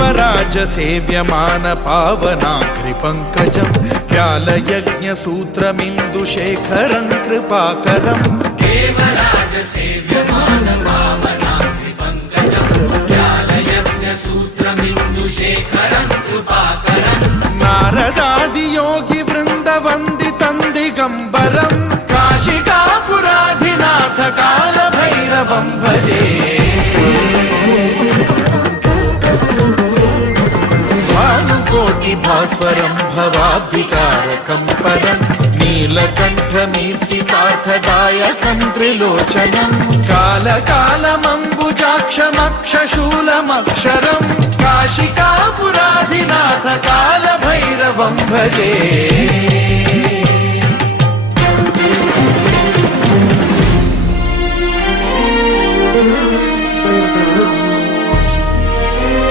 देवराज सेव्यमान पावनाघ्रिपङ्कजं व्यालयज्ञसूत्रमिन्दुशेखरं कृपाकरं देवराज सेव्यमान पावनाघ्रिपङ्कजं व्यालयज्ञसूत्रमिन्दुशेखरं कृपाकरं नारदादियोगि वृन्दवन्दितं दिगम्बरं काशिकापुराधिनाथ कालभैरवं भजे भास्वरं भवाब्धिकारकं परं नीलकण्ठमीप्सितार्थदायकं त्रिलोचनं कालकालमम्बुजाक्षमक्षशूलमक्षरं काशिकापुराधिनाथ कालभैरवं भजे